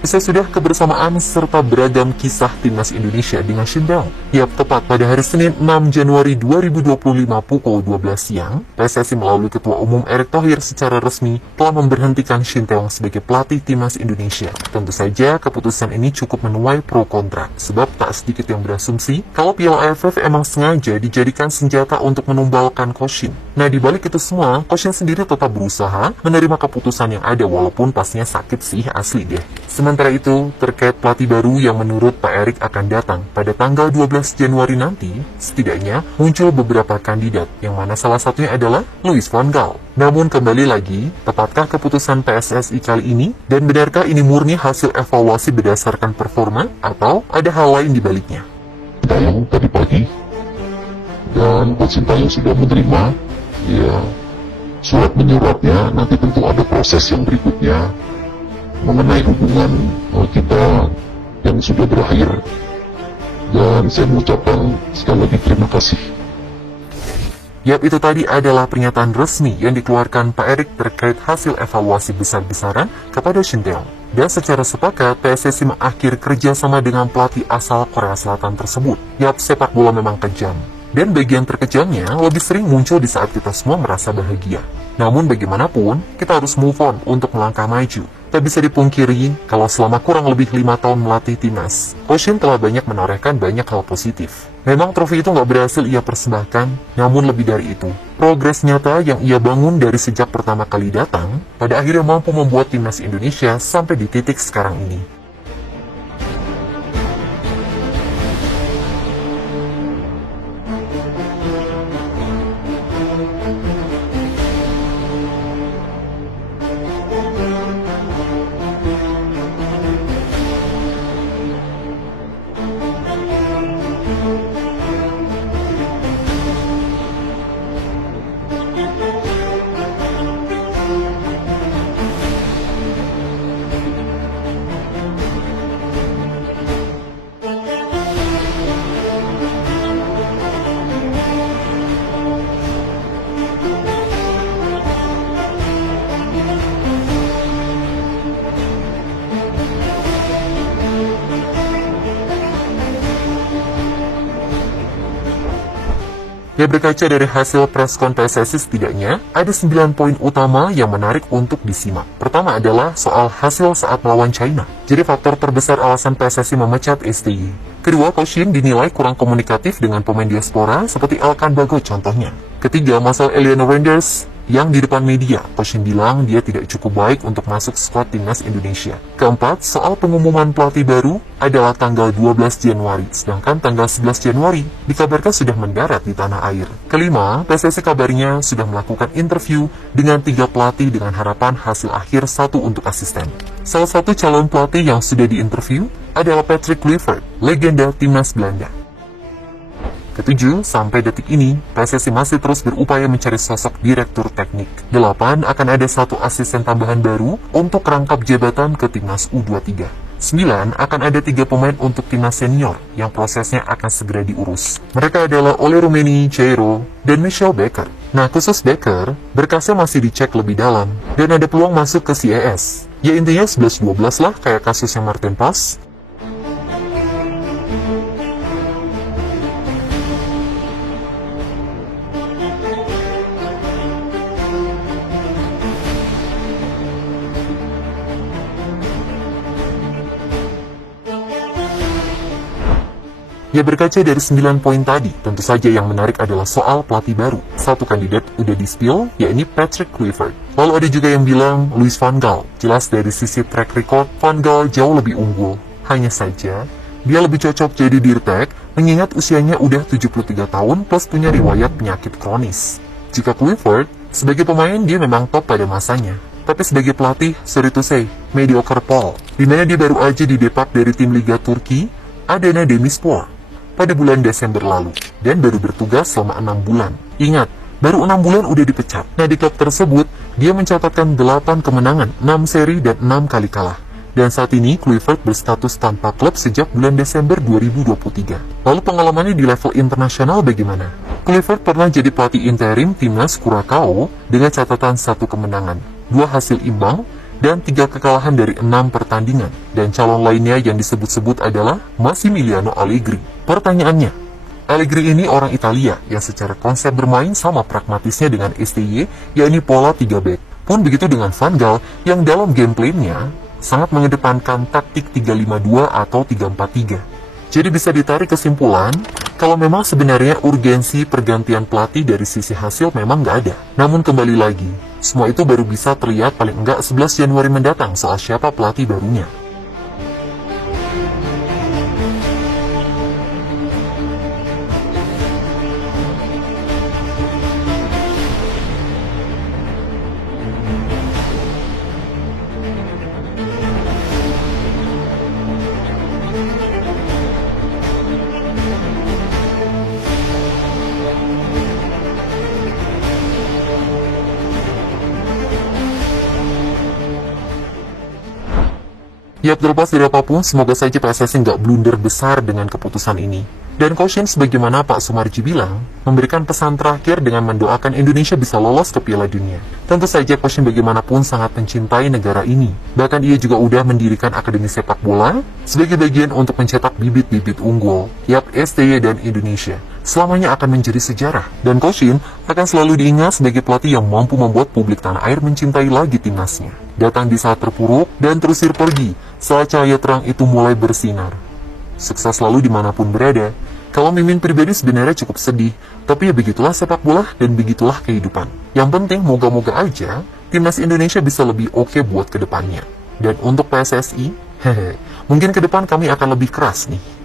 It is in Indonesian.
Usai sudah kebersamaan serta beragam kisah timnas Indonesia dengan Shin Taeyong. Yap, tepat pada hari Senin 6 Januari 2025 pukul 12 siang, PSSI melalui Ketua Umum Erick Thohir secara resmi telah memberhentikan Shin Taeyong sebagai pelatih timnas Indonesia. Tentu saja keputusan ini cukup menuai pro kontra, sebab tak sedikit yang berasumsi kalau Piala AFF emang sengaja dijadikan senjata untuk menumbalkan Coach Shin. Nah, dibalik itu semua, Coach Shin sendiri tetap berusaha menerima keputusan yang ada, walaupun pastinya sakit sih asli deh. Sementara itu, terkait pelatih baru yang menurut Pak Erick akan datang pada tanggal 12 Januari nanti, setidaknya muncul beberapa kandidat, yang mana salah satunya adalah Louis van Gaal. Namun kembali lagi, tepatkah keputusan PSSI kali ini? Dan benarkah ini murni hasil evaluasi berdasarkan performa, atau ada hal lain di baliknya? Sintayong tadi pagi, dan Coach Sintayong sudah menerima surat menyuratnya. Nanti tentu ada proses yang berikutnya mengenai hubungan kita yang sudah berakhir, dan saya mengucapkan sekali lagi terima kasih. Yap, itu tadi adalah pernyataan resmi yang dikeluarkan Pak Erick terkait hasil evaluasi besar-besaran kepada Shin Taeyong. Dan secara sepakat, PSSI mengakhiri kerjasama dengan pelatih asal Korea Selatan tersebut. Yap, sepak bola memang kejam. Dan bagian terkejamnya lebih sering muncul di saat kita semua merasa bahagia. Namun bagaimanapun, kita harus move on untuk melangkah maju. Tak bisa dipungkiri kalau selama kurang lebih 5 tahun melatih timnas, Coach Shin telah banyak menorehkan banyak hal positif. Memang trofi itu nggak berhasil ia persembahkan, namun lebih dari itu, progres nyata yang ia bangun dari sejak pertama kali datang, pada akhirnya mampu membuat timnas Indonesia sampai di titik sekarang ini. Ya, berkaca dari hasil preskon PSSI setidaknya, ada 9 poin utama yang menarik untuk disimak. Pertama adalah soal hasil saat melawan China. Jadi faktor terbesar alasan PSSI memecat STY. Kedua, Coach Shin dinilai kurang komunikatif dengan pemain diaspora seperti Elkan Bagot contohnya. Ketiga, masalah Eliana Renders yang di depan media, Coach Shin bilang dia tidak cukup baik untuk masuk skuad timnas Indonesia. Keempat, soal pengumuman pelatih baru adalah tanggal 12 Januari, sedangkan tanggal 11 Januari dikabarkan sudah mendarat di tanah air. Kelima, PSSI kabarnya sudah melakukan interview dengan 3 pelatih dengan harapan hasil akhir 1 untuk asisten. Salah satu calon pelatih yang sudah diinterview adalah Patrick Kluivert, legenda timnas Belanda. Ketujuh, sampai detik ini, PSSI masih terus berupaya mencari sosok direktur teknik. 8, akan ada 1 asisten tambahan baru untuk rangkap jabatan ke timnas U23. 9, akan ada 3 pemain untuk timnas senior yang prosesnya akan segera diurus. Mereka adalah Ole Rumeni, Jairo, dan Michel Becker. Nah, khusus Becker, berkasnya masih dicek lebih dalam, dan ada peluang masuk ke CES. Ya intinya 11-12 lah, kayak kasusnya Martin Pas. Ya, berkaca dari 9 poin tadi, tentu saja yang menarik adalah soal pelatih baru. 1 kandidat udah di-spill, yakni Patrick Kluivert. Lalu ada juga yang bilang Louis van Gaal. Jelas dari sisi track record, Van Gaal jauh lebih unggul. Hanya saja, dia lebih cocok jadi dirtek, mengingat usianya udah 73 tahun plus punya riwayat penyakit kronis. Jika Kluivert, sebagai pemain dia memang top pada masanya. Tapi sebagai pelatih, sorry to say, mediocre Paul. Dimana dia baru aja didepak dari tim Liga Turki, Adana Demirspor pada bulan Desember lalu, dan baru bertugas selama 6 bulan. Ingat, baru 6 bulan udah dipecat. Nah, di klub tersebut, dia mencatatkan 8 kemenangan, 6 seri, dan 6 kali kalah. Dan saat ini, Kluivert berstatus tanpa klub sejak bulan Desember 2023. Lalu pengalamannya di level internasional bagaimana? Kluivert pernah jadi pelatih interim timnas Curaçao dengan catatan 1 kemenangan, 2 hasil imbang, dan 3 kekalahan dari 6 pertandingan. Dan calon lainnya yang disebut-sebut adalah Massimiliano Allegri. Pertanyaannya, Allegri ini orang Italia yang secara konsep bermain sama pragmatisnya dengan STY, yakni pola 3 back. Pun begitu dengan Van Gaal yang dalam gameplaynya sangat mengedepankan taktik 3-5-2 atau 3-4-3. Jadi bisa ditarik kesimpulan, kalau memang sebenarnya urgensi pergantian pelatih dari sisi hasil memang nggak ada. Namun kembali lagi, semua itu baru bisa terlihat paling enggak 11 Januari mendatang soal siapa pelatih barunya. Ya, terlepas dari apapun, semoga saja PSSI nggak blunder besar dengan keputusan ini. Dan caution sebagaimana Pak Sumarji bilang, memberikan pesan terakhir dengan mendoakan Indonesia bisa lolos ke Piala Dunia. Tentu saja caution bagaimanapun sangat mencintai negara ini. Bahkan ia juga udah mendirikan akademi sepak bola sebagai bagian untuk mencetak bibit-bibit unggul. Yap, STY dan Indonesia selamanya akan menjadi sejarah. Dan Koshin akan selalu diingat sebagai pelatih yang mampu membuat publik tanah air mencintai lagi timnasnya. Datang di saat terpuruk dan terusir pergi saat cahaya terang itu mulai bersinar. Sukses selalu dimanapun berada. Kalau Mimin pribadi sebenarnya cukup sedih, tapi ya begitulah sepak bola dan begitulah kehidupan. Yang penting moga-moga aja timnas Indonesia bisa lebih oke buat kedepannya. Dan untuk PSSI, mungkin ke depan kami akan lebih keras nih.